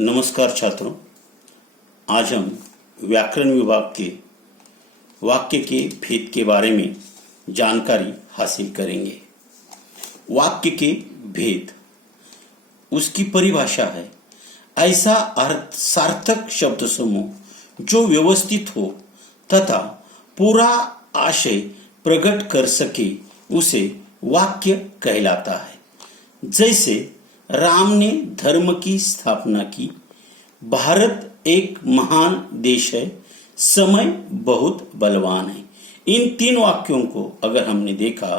नमस्कार छात्रों, आज हम व्याकरण विभाग के वाक्य के भेद के बारे में जानकारी हासिल करेंगे। वाक्य के भेद, उसकी परिभाषा है ऐसा अर्थ सार्थक शब्द समूह जो व्यवस्थित हो तथा पूरा आशय प्रकट कर सके उसे वाक्य कहलाता है। जैसे राम ने धर्म की स्थापना की, भारत एक महान देश है, समय बहुत बलवान है। इन तीन वाक्यों को अगर हमने देखा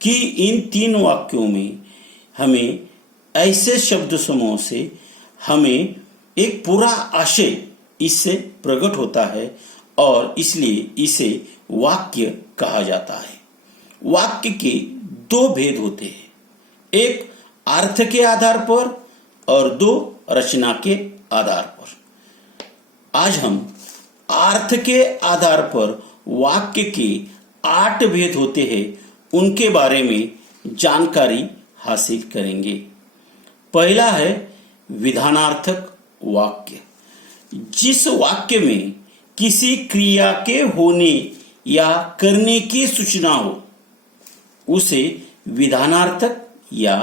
कि इन तीन वाक्यों में हमें ऐसे शब्द समूह से हमें एक पूरा आशय इससे प्रकट होता है और इसलिए इसे वाक्य कहा जाता है। वाक्य के दो भेद होते हैं, एक अर्थ के आधार पर और दो रचना के आधार पर। आज हम अर्थ के आधार पर वाक्य के 8 भेद होते हैं, उनके बारे में जानकारी हासिल करेंगे। पहला है विधानार्थक वाक्य। जिस वाक्य में किसी क्रिया के होने या करने की सूचना हो उसे विधानार्थक या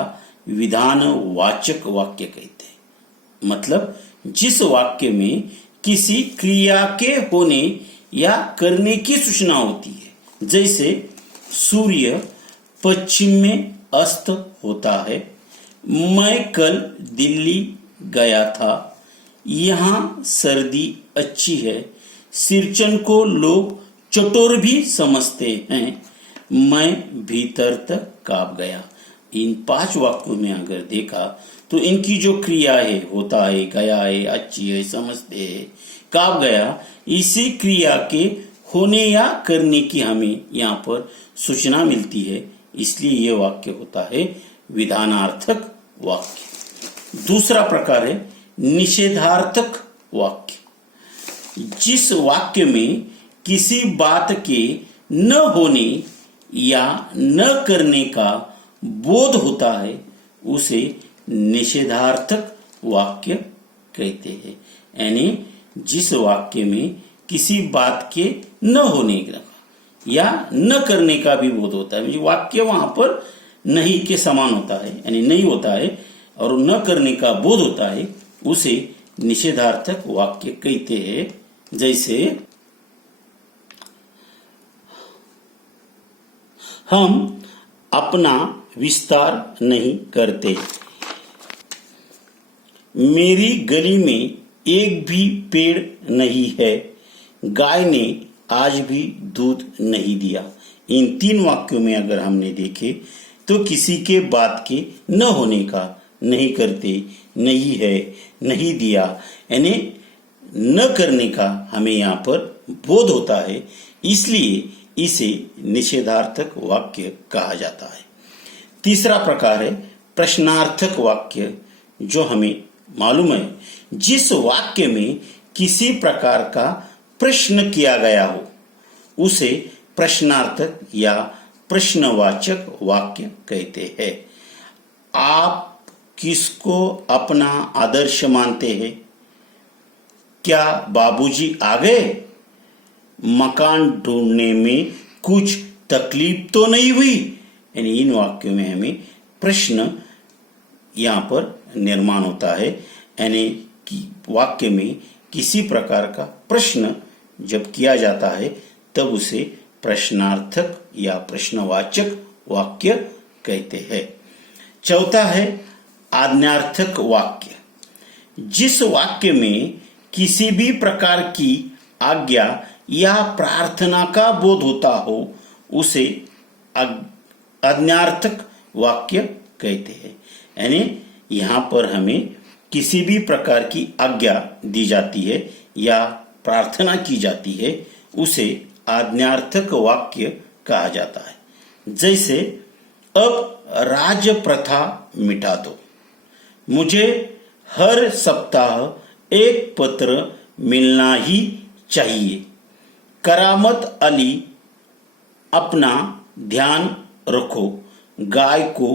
विधानवाचक वाक्य कहते हैं। मतलब जिस वाक्य में किसी क्रिया के होने या करने की सूचना होती है, जैसे सूर्य पश्चिम में अस्त होता है, मैं कल दिल्ली गया था, यहाँ सर्दी अच्छी है, सिरचन को लोग चटोर भी समझते हैं, मैं भीतर तक कांप गया। इन 5 वाक्यों में अगर देखा तो इनकी जो क्रिया है, होता है, गया है, अच्छी है, समझते हैं, कांप गया, इसी क्रिया के होने या करने की हमें यहाँ पर सूचना मिलती है, इसलिए यह वाक्य होता है विधानार्थक वाक्य। दूसरा प्रकार है निषेधार्थक वाक्य। जिस वाक्य में किसी बात के न होने या न करने का बोध होता है उसे निषेधार्थक वाक्य कहते हैं। यानी जिस वाक्य में किसी बात के न होने का या न करने का भी बोध होता है, वाक्य वहां पर नहीं के समान होता है, यानी नहीं होता है और न करने का बोध होता है, उसे निषेधार्थक वाक्य कहते हैं। जैसे हम अपना विस्तार नहीं करते, मेरी गली में एक भी पेड़ नहीं है, गाय ने आज भी दूध नहीं दिया। इन 3 वाक्यों में अगर हमने देखे तो किसी के बात के न होने का, नहीं करते, नहीं है, नहीं दिया, यानी न करने का हमें यहाँ पर बोध होता है, इसलिए इसे निषेधार्थक वाक्य कहा जाता है। तीसरा प्रकार है प्रश्नार्थक वाक्य। जो हमें मालूम है, जिस वाक्य में किसी प्रकार का प्रश्न किया गया हो उसे प्रश्नार्थक या प्रश्नवाचक वाक्य कहते हैं। आप किसको अपना आदर्श मानते हैं? क्या बाबूजी आ गए? मकान ढूंढने में कुछ तकलीफ तो नहीं हुई? यानी इन वाक्यों में हमें प्रश्न यहाँ पर निर्माण होता है, यानी कि वाक्य में किसी प्रकार का प्रश्न जब किया जाता है तब उसे प्रश्नार्थक या प्रश्नवाचक वाक्य कहते हैं। चौथा है आज्ञार्थक वाक्य। जिस वाक्य में किसी भी प्रकार की आज्ञा या प्रार्थना का बोध होता हो उसे आज्ञार्थक वाक्य कहते हैं। यानी यहाँ पर हमें किसी भी प्रकार की आज्ञा दी जाती है या प्रार्थना की जाती है, उसे आज्ञार्थक वाक्य कहा जाता है। जैसे अब राज प्रथा मिटा दो, मुझे हर सप्ताह एक पत्र मिलना ही चाहिए, करामत अली अपना ध्यान रखो, गाय को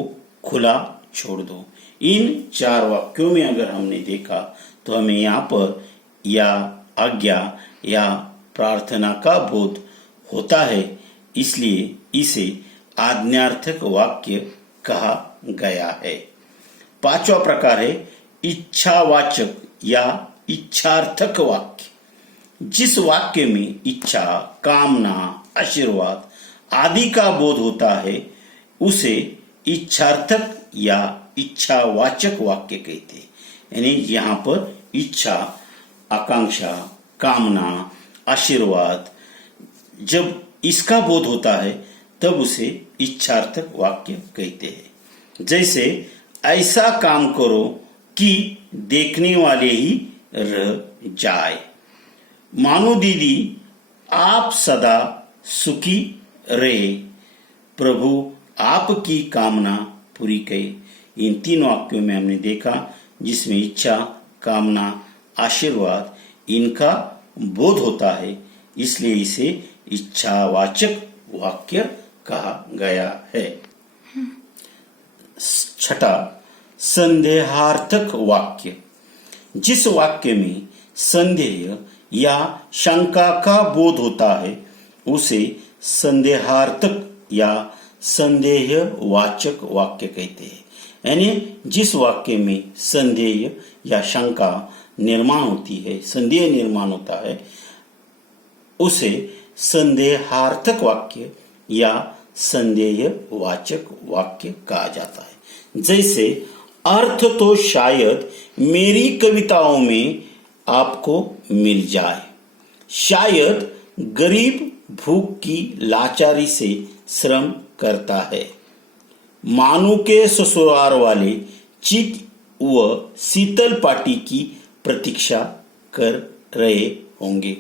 खुला छोड़ दो। इन 4 वाक्यों में अगर हमने देखा तो हमें यहाँ पर या आज्ञा या प्रार्थना का बोध होता है, इसलिए इसे आज्ञार्थक वाक्य कहा गया है। 5वां प्रकार है इच्छावाचक या इच्छार्थक वाक्य। जिस वाक्य में इच्छा, कामना, आशीर्वाद आदि का बोध होता है उसे इच्छार्थक या इच्छावाचक वाक्य कहते हैं। यानी यहाँ पर इच्छा, आकांक्षा, कामना, आशीर्वाद जब इसका बोध होता है तब उसे इच्छार्थक वाक्य कहते हैं। जैसे ऐसा काम करो कि देखने वाले ही रह जाए। मानो दीदी आप सदा सुखी रहे, प्रभु आपकी कामना पूरी करे। इन 3 वाक्यों में हमने देखा जिसमें इच्छा, कामना, आशीर्वाद इनका बोध होता है, इसलिए इसे इच्छावाचक वाक्य कहा गया है। 6, संदेहार्थक वाक्य। जिस वाक्य में संदेह या शंका का बोध होता है उसे संदेहार्थक या संदेहवाचक वाक्य कहते हैं। यानी जिस वाक्य में संदेह या शंका निर्माण होती है, संदेह निर्माण होता है, उसे संदेहार्थक वाक्य या संदेहवाचक वाक्य कहा जाता है। जैसे अर्थ तो शायद मेरी कविताओं में आपको मिल जाए, शायद गरीब भूख की लाचारी से श्रम करता है, मानू के ससुराल वाले चिक व शीतल पाटी की प्रतीक्षा कर रहे होंगे।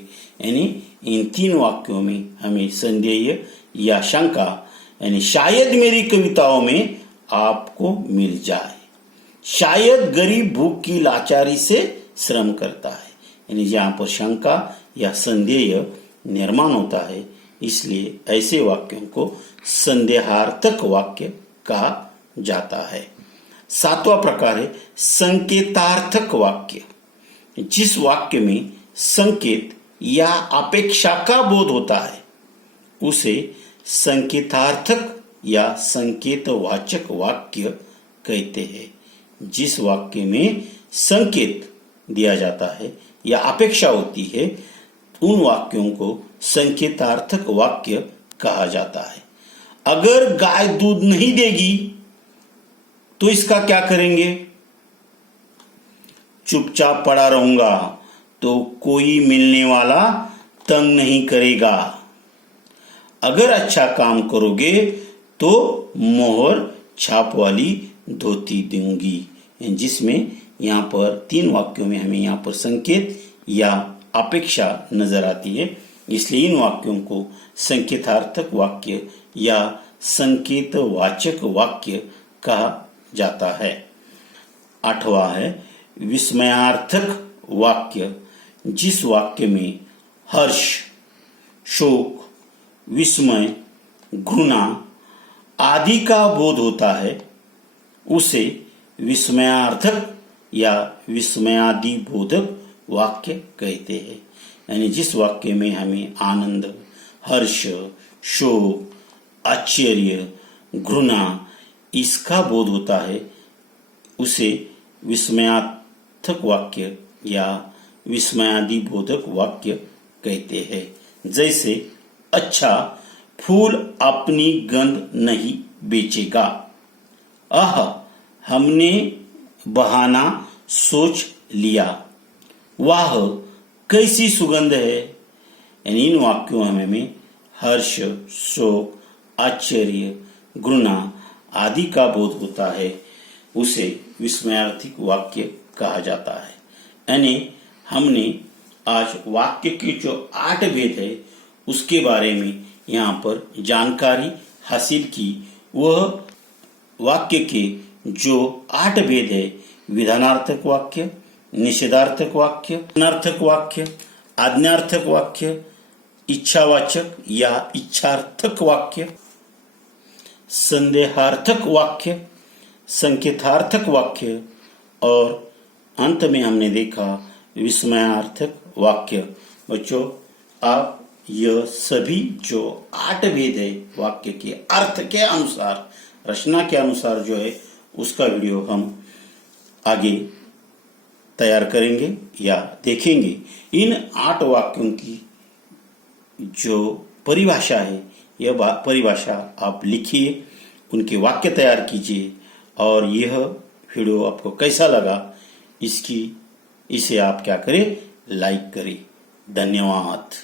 यानी इन 3 वाक्यों में हमें संदेह या शंका, यानी शायद मेरी कविताओं में आपको मिल जाए, शायद गरीब भूख की लाचारी से श्रम करता है, यानी जहां पर शंका या संदेह निर्माण होता है, इसलिए ऐसे वाक्यों को संदेहार्थक वाक्य कहा जाता है। 7वां प्रकार है संकेतार्थक वाक्य। जिस वाक्य में संकेत या अपेक्षा का बोध होता है उसे संकेतार्थक या संकेतवाचक वाक्य कहते हैं। जिस वाक्य में संकेत दिया जाता है या अपेक्षा होती है उन वाक्यों को संकेतार्थक वाक्य कहा जाता है। अगर गाय दूध नहीं देगी तो इसका क्या करेंगे? चुपचाप पड़ा रहूंगा तो कोई मिलने वाला तंग नहीं करेगा। अगर अच्छा काम करोगे तो मोहर छाप वाली धोती दूंगी। जिसमें यहाँ पर 3 वाक्यों में हमें यहाँ पर संकेत या अपेक्षा नजर आती है, इसलिए इन वाक्यों को संकेतार्थक वाक्य या संकेतवाचक वाक्य कहा जाता है। 8वां है विस्मयार्थक वाक्य। जिस वाक्य में हर्ष, शोक, विस्मय, घृणा आदि का बोध होता है उसे विस्मयार्थक या विस्मयादि बोधक वाक्य कहते हैं। यानी जिस वाक्य में हमें आनंद, हर्ष, शोक, आश्चर्य, घृणा इसका बोध होता है उसे विस्मयार्थक वाक्य या विस्मयादि बोधक वाक्य कहते हैं। जैसे अच्छा फूल अपनी गंध नहीं बेचेगा, हमने बहाना सोच लिया, वाह कैसी सुगंध है। यानी इन वाक्यों में हर्ष, शोक, आश्चर्य, घृणा आदि का बोध होता है उसे विस्मयार्थक वाक्य कहा जाता है। यानी हमने आज वाक्य के जो 8 भेद है उसके बारे में यहाँ पर जानकारी हासिल की। वह वाक्य के जो 8 भेद है, विधानार्थक वाक्य, निषेधार्थक वाक्य, अनर्थक वाक्य, आज्ञार्थक वाक्य, इच्छावाचक या इच्छार्थक वाक्य, संदेहार्थक वाक्य, संकेतार्थक वाक्य और अंत में हमने देखा विस्मयार्थक वाक्य। बच्चों, आप यह सभी जो 8 भेद है वाक्य के अर्थ के अनुसार, रचना के अनुसार जो है उसका वीडियो हम आगे तैयार करेंगे या देखेंगे। इन 8 वाक्यों की जो परिभाषा है, यह परिभाषा आप लिखिए, उनके वाक्य तैयार कीजिए और यह वीडियो आपको कैसा लगा इसे आप क्या करें, लाइक करें। धन्यवाद।